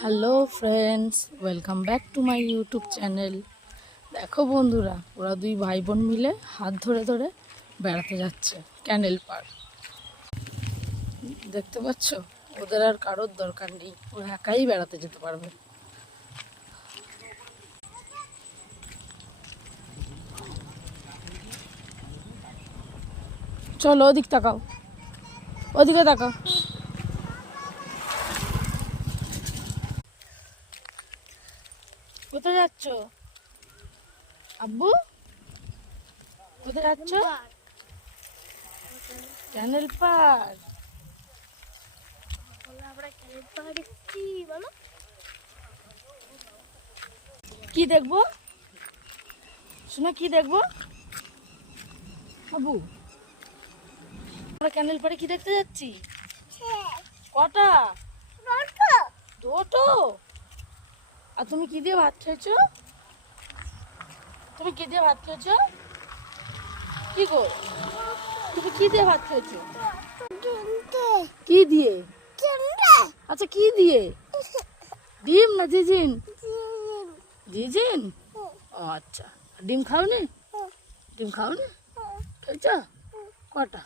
Hello friends, welcome back to my YouTube channel. দেখো বন্ধুরা, ওরা দুই ভাই বোন মিলে হাত ধরে ধরে বেড়াতে যাচ্ছে ক্যানেল পার। দেখতে পাচ্ছ, ওদের আর কারোর দরকার নেই, ওরা একাই বেড়াতে যেতে পারবে। চলো ওদিক তাকাও, ওদিকে তাকাও। কোথায় যাচ্ছ আব্বু? কোথায় যাচ্ছ? ক্যানেল পার। কি দেখবো শোনা, কি দেখবো আব্বু? আমরা ক্যানেল পাড়ে কি দেখতে যাচ্ছি? কটা? দুটো। আর তুমি কি দিয়ে ভাত খেয়েছো? তুমি কি দিয়ে ভাত খেয়েছো? কি গো, তুমি কি দিয়ে ভাত খেয়েছো? কি দিয়ে? আচ্ছা, কি দিয়ে? ডিম না জিজিন? জিজিন। ও আচ্ছা, ডিম খাওনি? ডিম খাওনি? খেয়েছ? কটা?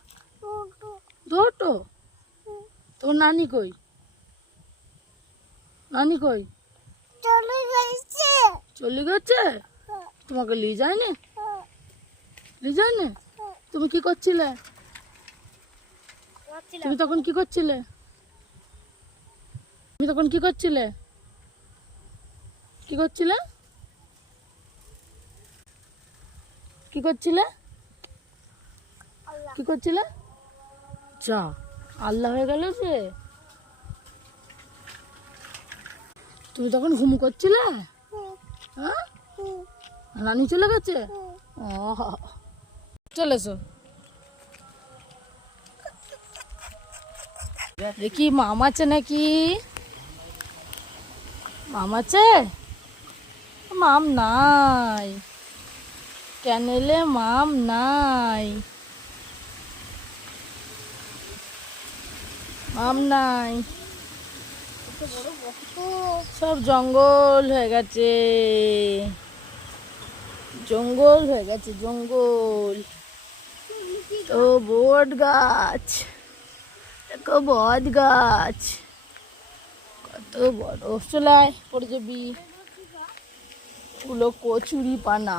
দুটো। তোমার নানি কই? নানি কই? চলে গেছে। তোমাকে নিয়ে যায়নি? নিয়ে যায়নি? তুমি কি করছিলে? তুমি তখন কি করছিলে? তুমি তখন কি করছিলে? কি করছিলে? কি করছিলে? কি করছিলে? যা, আল্লাহ হয়ে গেল যে। তুমি তখন ঘুম করছিলে? হ্যাঁ, নানি চলে গেছে। ও, চলে এসো। দেখি মাম আছে নাকি? মাম আছে? মাম নাই, ক্যানেলে মাম নাই, মাম নাই। সব জঙ্গল হয়ে গেছে, জঙ্গল হয়ে গেছে, জঙ্গল। তো বট গাছ, দেখো বট গাছ কত বড়। চলায় পড়ে যাবি। ওগুলো কচুরি পানা।